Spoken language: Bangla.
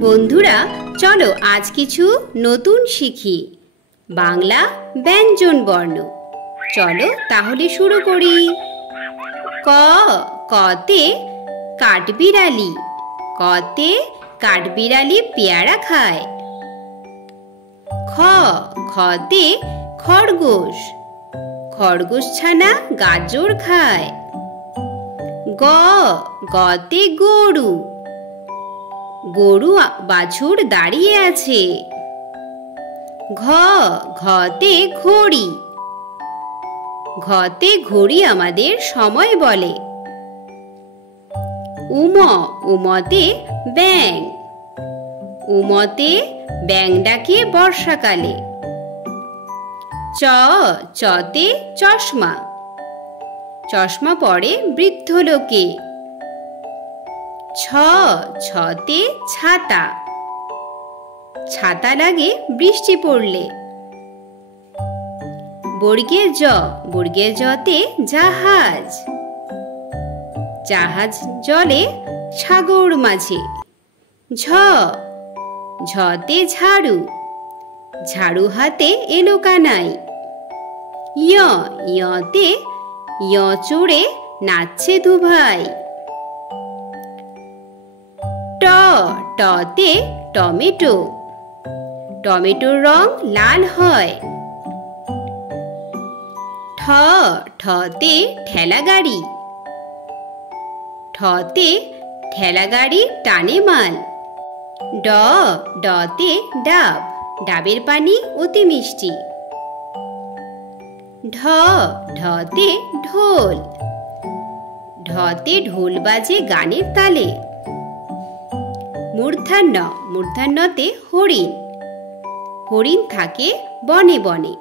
বন্ধুরা চলো আজ কিছু নতুন শিখি বাংলা ব্যঞ্জন বর্ণ। চলো তাহলে শুরু করি। ক কতে কাঠবিড়ালি, কতে কাঠবিড়ালি পেয়ারা খায়। খ খতে খরগোশ, খরগোশ ছানা গাজর খায়। গ গতে গরু, গরু বাছুর দাঁড়িয়ে আছে। ঘ ঘতে ঘড়ি, ঘতে ঘড়ি আমাদের সময় বলে। উম উমতে ব্যাঙ, উমতে ব্যাঙ ডাকে বর্ষাকালে। চ চতে চশমা, চশমা পরে বৃদ্ধ লোকে। ছ ছতে ছাতা, ছাতা লাগে বৃষ্টি পড়লে। বর্গে জ, বর্গে জতে জাহাজ, জাহাজ জলে সাগর মাঝে। ঝ ঝতে ঝাড়ু, ঝাড়ু হাতে এলো কানাই। য় ইয়তে ইয় চড়ে নাচছে দুভাই। ট টতে টমেটো, টমেটোর রং লাল হয়। ঠ ঠতে ঠেলা গাড়ি, ঠতে ঠেলা গাড়ি টানে মাল। ড ডতে ডাব, ডাবের পানি অতি মিষ্টি। ঢ ঢতে ঢোল, ঢতে ঢোল বাজে গানের তালে। মূর্ধন্য, মূর্ধন্যতে হরিণ, হরিণ থাকে বনে বনে।